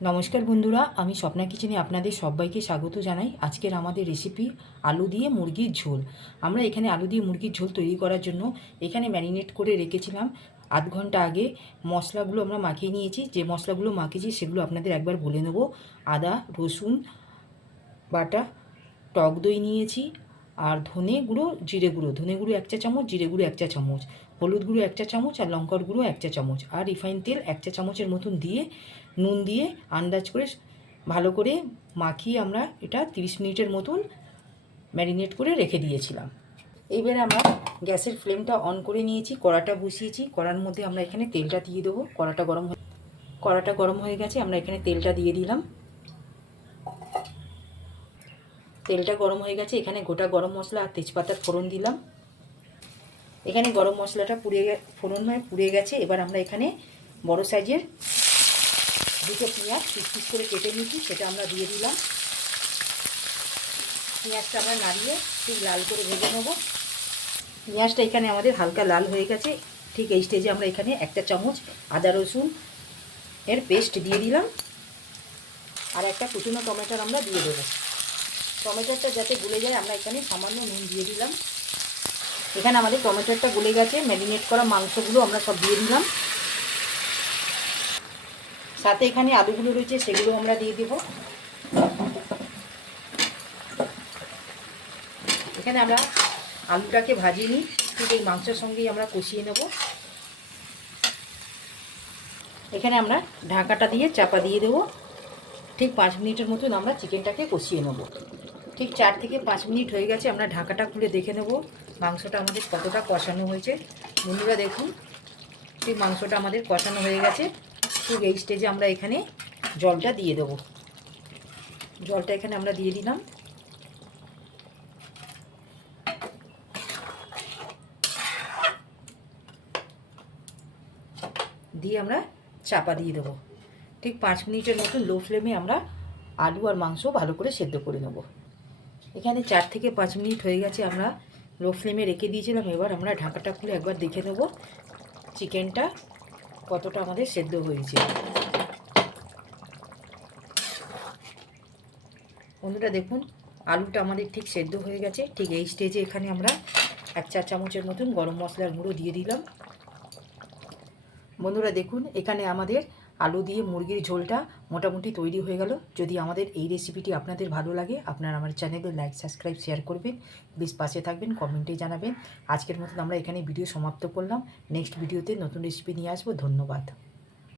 নমস্কার বন্ধুরা, আমি স্বপ্না কিচেনে আপনাদের সবাইকে স্বাগত জানাই। আজকের আমাদের রেসিপি আলু দিয়ে মুরগির ঝোল। আমরা এখানে আলু দিয়ে মুরগির ঝোল তৈরি করার জন্য এখানে ম্যারিনেট করে রেখেছিলাম আধ ঘন্টা আগে। মশলাগুলো আমরা মাখিয়ে নিয়েছি। যে মশলাগুলো মাখিয়েছি সেগুলো আপনাদের একবার বলে নেব। আদা রসুন বাটা, টক দই নিয়েছি, আর ধনে গুঁড়ো জিরে গুঁড়ো, ধনে গুঁড়ো 1 চা চামচ, জিরে গুঁড়ো 1 চা চামচ, হলুদ গুঁড়ো 1 চা চামচ, আর লঙ্কার গুঁড়ো 1 চা চামচ, আর রিফাইন তেল 1 চা চামচের মতন দিয়ে নুন দিয়ে আন্দাজ করে ভালো করে মাখিয়ে আমরা এটা 30 মিনিটের মতন ম্যারিনেট করে রেখে দিয়েছিলাম। এইবারে আমরা গ্যাসের ফ্লেমটা অন করে নিয়েছি, কড়াটা বসিয়েছি। কড়ার মধ্যে আমরা এখানে তেলটা দিয়ে দেবো। কড়াটা গরম হয়ে গেছে, আমরা এখানে তেলটা দিয়ে দিলাম। তেলটা গরম হয়ে গেছে, এখানে গোটা গরম মশলা আর তেজপাতার ফোড়ন দিলাম। এখানে গরম মশলাটা ফোড়ন হয়ে পুড়ে গেছে। এবার আমরা এখানে বড় সাইজের দুটো পেঁয়াজ পিস পিস করে কেটে নিয়েছি, সেটা আমরা দিয়ে দিলাম। পেঁয়াজটা আমরা নাড়িয়ে ঠিক লাল করে ভেজে নেব। পেঁয়াজটা এখানে আমাদের হালকা লাল হয়ে গেছে। ঠিক এই স্টেজে আমরা এখানে 1 চা চামচ আদা রসুন এর পেস্ট দিয়ে দিলাম, আর একটা কুচনো টমেটোর আমরা দিয়ে দেবো। টমেটোটা যাতে গলে যায় আমরা এখানে সামান্য নুন দিয়ে দিলাম। এখানে আমাদের টমেটোটা গলে গেছে। ম্যারিনেট করা মাংসগুলো আমরা সব দিয়ে দিলাম। সাথে এখানে আলুগুলো রয়েছে, সেগুলো আমরা দিয়ে দেব। এখানে আমরা আলুটাকে ভাজিয়ে নিই, ঠিক এই মাংসের সঙ্গেই আমরা কষিয়ে নেব। এখানে আমরা ঢাকাটা দিয়ে চাপা দিয়ে দেবো। ঠিক 5 মিনিটের মতন আমরা চিকেনটাকে কষিয়ে নেব। ঠিক 4 থেকে 5 মিনিট হয়ে গেছে। আমরা ঢাকাটা খুলে দেখে নেব মাংসটা আমাদের কতটা কষানো হয়েছে। বন্ধুরা দেখুন, ঠিক মাংসটা আমাদের কষানো হয়ে গেছে। ঠিক এই স্টেজে আমরা এখানে জলটা দিয়ে দেবো। জলটা এখানে আমরা দিয়ে দিলাম। দিয়ে আমরা চাপা দিয়ে দেবো। ঠিক 5 মিনিটের মতন লো ফ্লেমে আমরা আলু আর মাংস ভালো করে সেদ্ধ করে নেব। এখানে 4 থেকে 5 মিনিট হয়ে গেছে, আমরা লো ফ্লেমে রেখে দিয়েছিলাম। এবার আমরা ঢাকাটা খুলে একবার দেখে নেব চিকেনটা কতটা আমাদের সেদ্ধ হয়েছে। বন্ধুরা দেখুন, আলুটা আমাদের ঠিক সেদ্ধ হয়ে গেছে। ঠিক এই স্টেজে এখানে আমরা 1 চা চামচের মতন গরম মশলার গুঁড়ো দিয়ে দিলাম। বন্ধুরা দেখুন, এখানে আমাদের আলু দিয়ে মুরগির ঝোলটা মোটামুটি তৈরি হয়ে গেল। যদি আমাদের এই রেসিপিটি আপনাদের ভালো লাগে, আপনারা আমার চ্যানেলে লাইক সাবস্ক্রাইব শেয়ার করবেন, প্লিজ পাশে থাকবেন, কমেন্টে জানাবেন। আজকের মতন আমরা এখানে ভিডিও সমাপ্ত করলাম। নেক্সট ভিডিওতে নতুন রেসিপি নিয়ে আসবো। ধন্যবাদ।